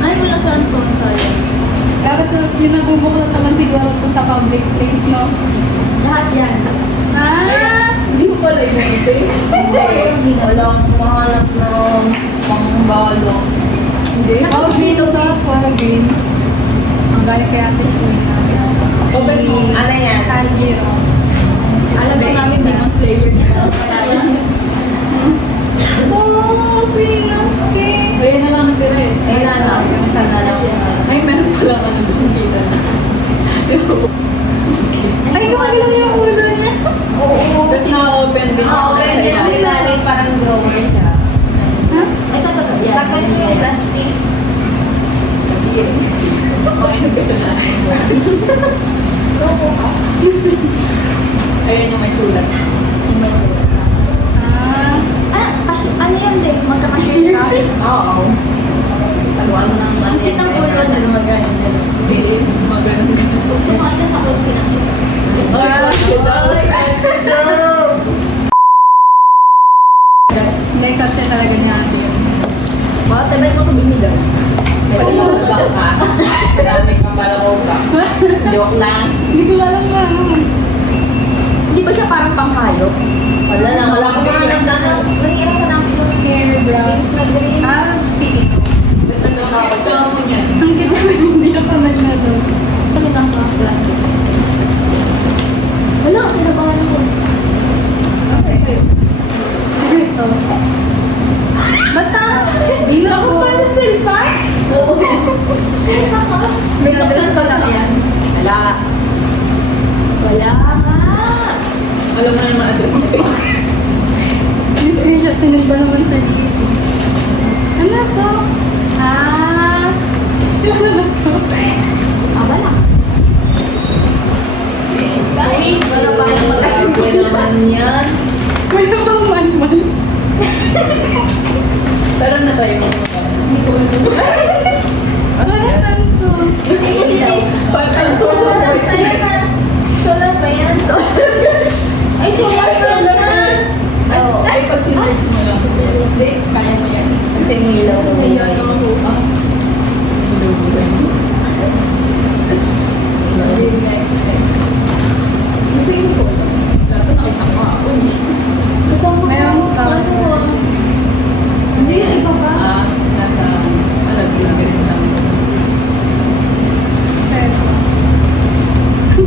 Ay, wala saan po. Sayang. Dapat yung nabubuklat naman siguro ito sa public place, no? Lahat yan. Hindi ko pala inagay. Hindi na. Wala akong mahanap na pangbalo. Hindi. Oh, dito ba? Para green. Ang galing kay Ate Shui na. Open mo. Ano yan? Tanjiro. Alam mo namin, Demon Slayer dito. Oh, si Nosuke. Ayun na lang natira eh. Ayun na lang. Yung sana lang. Ay, meron pala ano doon dito na. Ay, kumagi lang yung ulo niya. Oo. Tapos na-open din. Open din. Ang ilalim parang drawer siya. Ha? Ito, ito. Yan. Takpan mo yung plastic. Ayun yung may sulat. Ah, Ano yan din? Magkakashare ka? Oo. Ano nang Ang kitang ulo na lumagayin. maganon. Sumakay ka sa kotse ng ito. Hindi, capture talaga niya. Wow, tabay mo itong binigaw. Malawak ka. Marami kang malawak ka. Joke lang. Hindi ko alam nga. Hindi ba siya parang pangkayo? Wala lang. Wala akong mahanap na lang. Nangyayang ka namin yung hair browns na green. Ah, sticky. Ganda nung nakakita mo niyan. Ang kita mo hindi ako nag-nado. Ano lang ka? Wala, kinabahan ako. Okay. Ito. Bata! Di na ako. Oo. May nablas pa lang yan. Wala. Wala nga. Alam mo na yung mga address. Yung screenshot, sinend ba naman sa GC? Ano to? Ah! Ilang labas to? Wala. Ay, wala pa kayong magkakaroon naman yan. May nabang man-man. Pero na tayo mo. Hindi ko alam. Para saan to? Hindi kasi daw. Solar Solar ba yan? Ay, solar yan. Oo. Ay, pag tinulis mo lang. Hindi, kaya mo yan. Kasi nilaw ko. Ayun, naman po. Next. Gusto yun ko. Dapat nakita ko ako. Kasama ko. Meron ka. Hindi, iba pa. Nasa, alam ko lang, ganito lang.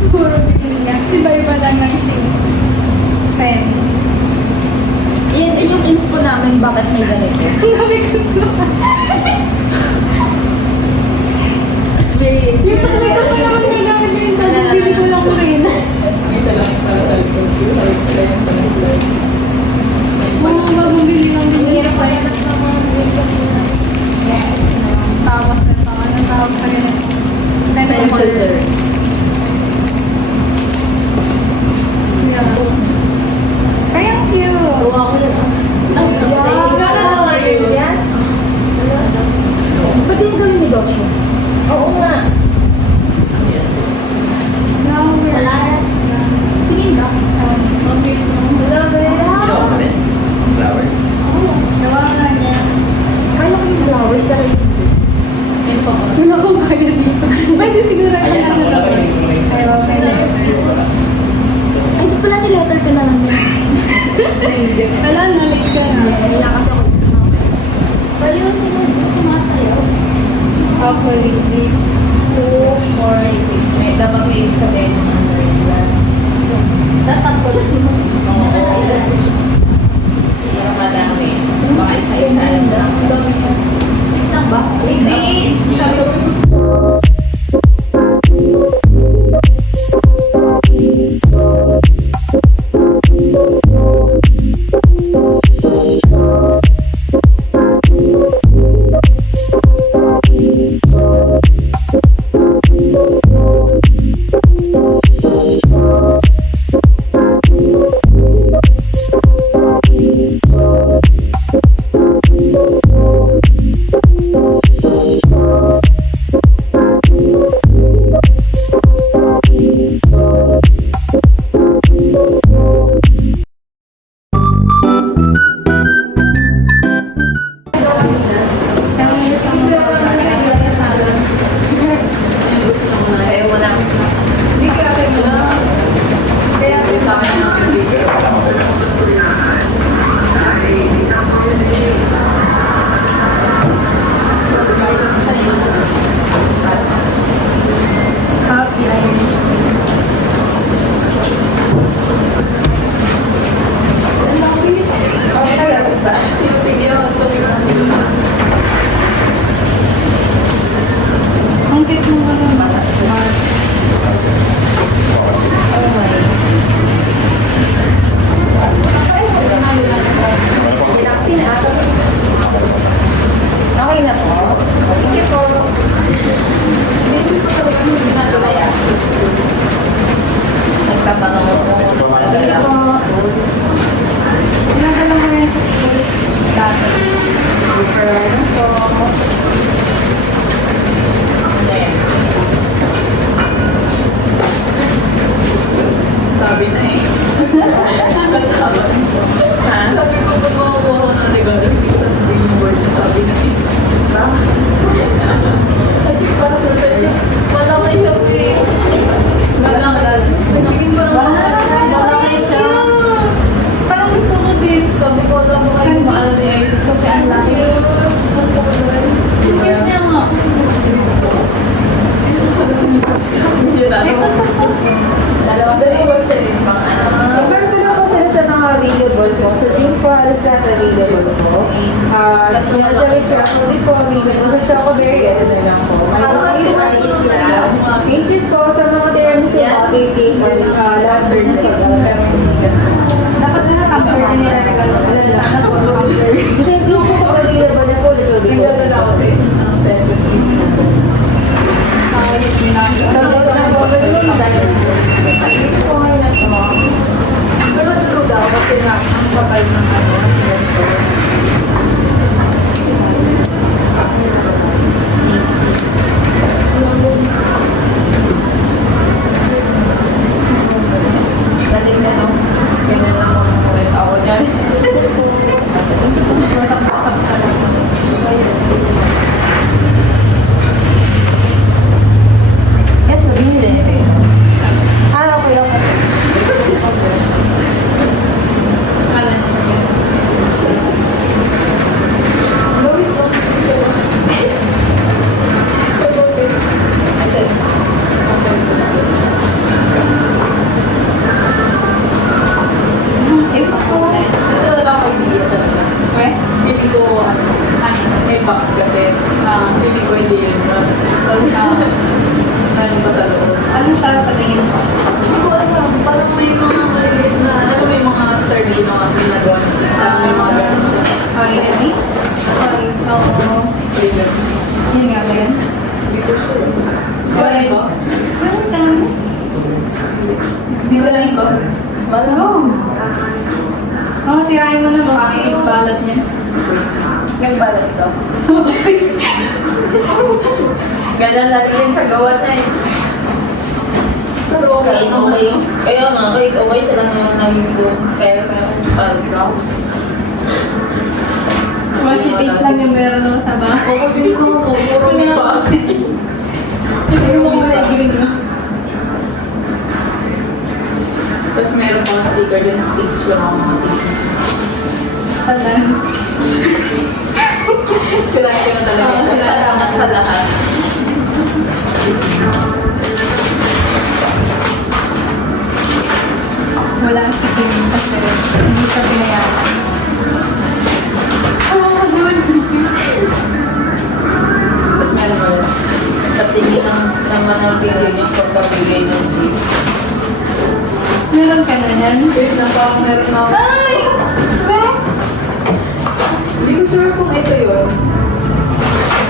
Puro pinag. Iba-iba lang ng shade. Pen. Yan yung inspo namin bakit may ganito. Ang dami gusto. Yung sakli ko pa naman may gamit yung tapos bili ko lang rin. May talang sa talco. Mga bagong bili lang din yung sakli. Tapos na ito. Anong tawag sa ganito? Pen holder. Yeah. Thank you! Gawa ko yun. Yes. Ba't yung gawin negosyo? Oo nga. Flower. Wala. Tingin ba? Wala ba yan? Flower. Gawa nga niya. Kaya ko yung flowers pero hindi. Wala akong kaya dito. Pwede siguro Ayan kailangan ang na wala lang. Ay, di pala ni-letter ka na lang din. Wala na, late ka na. Wala kasi ako dito mamaya. Bali yung sumasayaw. Hopefully, 2, 4, 6. May dapat may sabihin ng number yan. Tatakbo lang mo. Pero madami. Baka isa-isa lang. Six lang ba? Hindi. Sabi ko, wala mo kayo maano niya. Gusto ko ang laki. Cute niya nga. Ito tapos. Dalawa siya rin pang ano. Compare ko na po sila sa mga available ko. So, drinks po halos lahat available po. So, madali siya. So, di po available. So, chocoberry, ganun na lang po. Kasi maliit siya. Pastries po sa mga tiramisu, cake, lahat po sa Dapat na tumbler na nilalagay ko sila. Sana po tumbler. Kasi drinks po available na po. Dito, Yung dito. ganda ako eh. Ang sensitive. Nakakit din ako. So, dito na po. Pero yung Pero true daw kasi nga ang kapal ng ano. Galing na no? Ganyan lang mo ulit ako dyan. Yes, mabili. okay, okay. Kala niya yun. Gawin ko. Kasi, Ito po. ito wala akong idea talaga. Eh? Hindi ko, may box kasi, hindi ko idea yun. Ano ba talaga? Anong siya sa tingin mo? Hindi ko alam. Parang may mga maliliit na, alam mo yung mga star na ginawa ginagawa ng TikTok, may mga ganun. Origami? Oo. Flavor. Yun nga ba yun? Hindi ko sure. Wala yun ba? Meron ka naman. Hindi ko alam ba? Wala. Oo. Oo, sirain mo na baka yung balat niya. Nagbalat ito. Ganun lang din sa gawa na eh. Pero okay. Kahit okay. Kaya nga, kahit okay sila naman namin doon. Kaya pag Washi tape lang yung meron mo sa bahay. Kapatid ko, puro may pa. Hindi mo muna i-green mo. Tapos meron pang sticker dyan, stitch yung mga tips. Talan. Sirahin ko na talaga. Oo, sirahin. Salamat sa lahat. Wala si Kim kasi hindi siya pinayaran. Tapos meron mo yun. Patingin naman ang video niya pagkabigay ng gift. Meron ka na yan? Wait lang pa, meron na. Ay! Be! Hindi ko sure kung ito yun.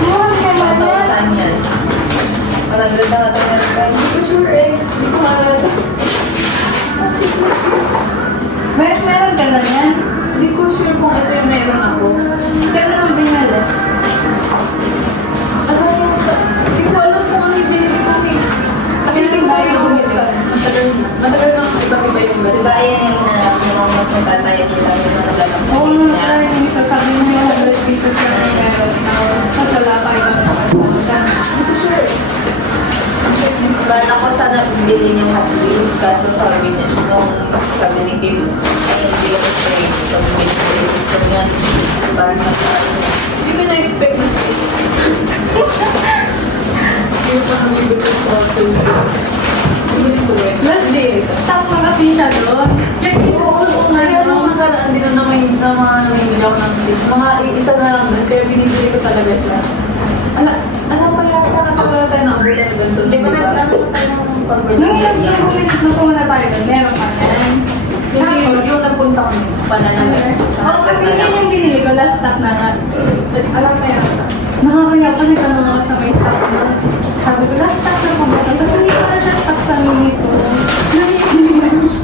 Meron ka na yan? Saan yan? Parang ganda ka tayo. Hindi ko sure eh. Hindi ko maalala. Meron ka na yan? Hindi ko sure kung ito yung meron ako. Kailan mo binala? Ano yung... Hindi ko alam kung ano yung binili ko eh. Kasi hindi ko Tayo sure bumili. Matagal na iba't iba yung balik. Diba ayan yung nangangat ng tatay yung sabi mo na lang Oo, wala yung isa. Sabi mo yung 100 pesos na yung meron. Tapos wala pa ibang Hindi ko sure eh. Bala ko sana bili niyang Hot Wheels kaso sabi niya nung sabi ni Kim ay hindi ako pwede sa bumili ko gusto niya parang Hindi ko na-expect na space. Hindi pa kami gusto sa hotel. Hindi ko eh. Last day. Stop na kasi siya doon. Kaya isa ko kung Kaya ano. nung makaraan din na may ako ng space. Mga isa na lang doon, kaya binibili ko talaga siya. Ano pa yata kasi wala tayo nakabutan na ganito. di ba nagkano tayo ng pag-birthday Nung ilang yung bumili nung pumunta tayo doon, meron pa yan. Hindi, yung nagpunta kami. pananagas Oo, kasi yun yung binili ko, last stock na nga. Alam mo yata. Nakakaya pa nito nung ako sa may stock mo. Sabi ko, last stock na po ba ito? Tapos hindi pala siya stock sa mini store. Nakikili na siya.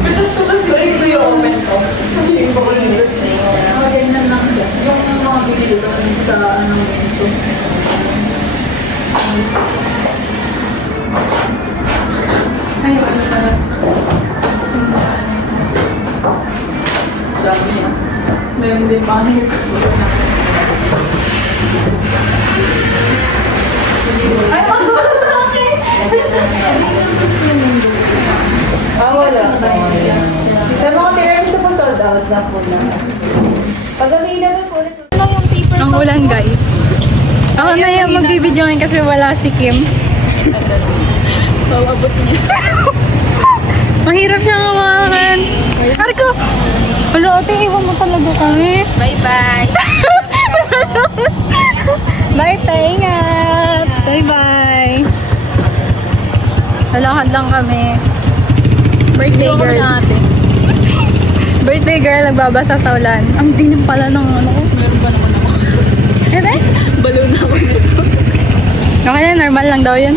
Pero gusto ko ito yung open ko. Kasi yung ko rin yun. Mga ganyan lang siya. Yung mga binili ko sa ano ito. Ayun, ano pala. Sabi niya. Meron din mga Ay, magulong sa akin! wala. Sa mga out na po na. Pag available po ulit. Ang ulan, guys. Ako na yung magbibideo ngayon kasi wala si Kim. Pawabot niya. Mahirap siya hawakan. Marco! Wala, ate, iwan mo talaga kami. Bye-bye! Bye, tayo, ingat! Bye-bye! Lalakad lang kami. Birthday girl. ate. Birthday girl, nagbabasa sa ulan. Ang dilim pala ng ano ko. Meron pa naman ako. Eh, be? Balo na ako nito. Okay na, normal lang daw yun.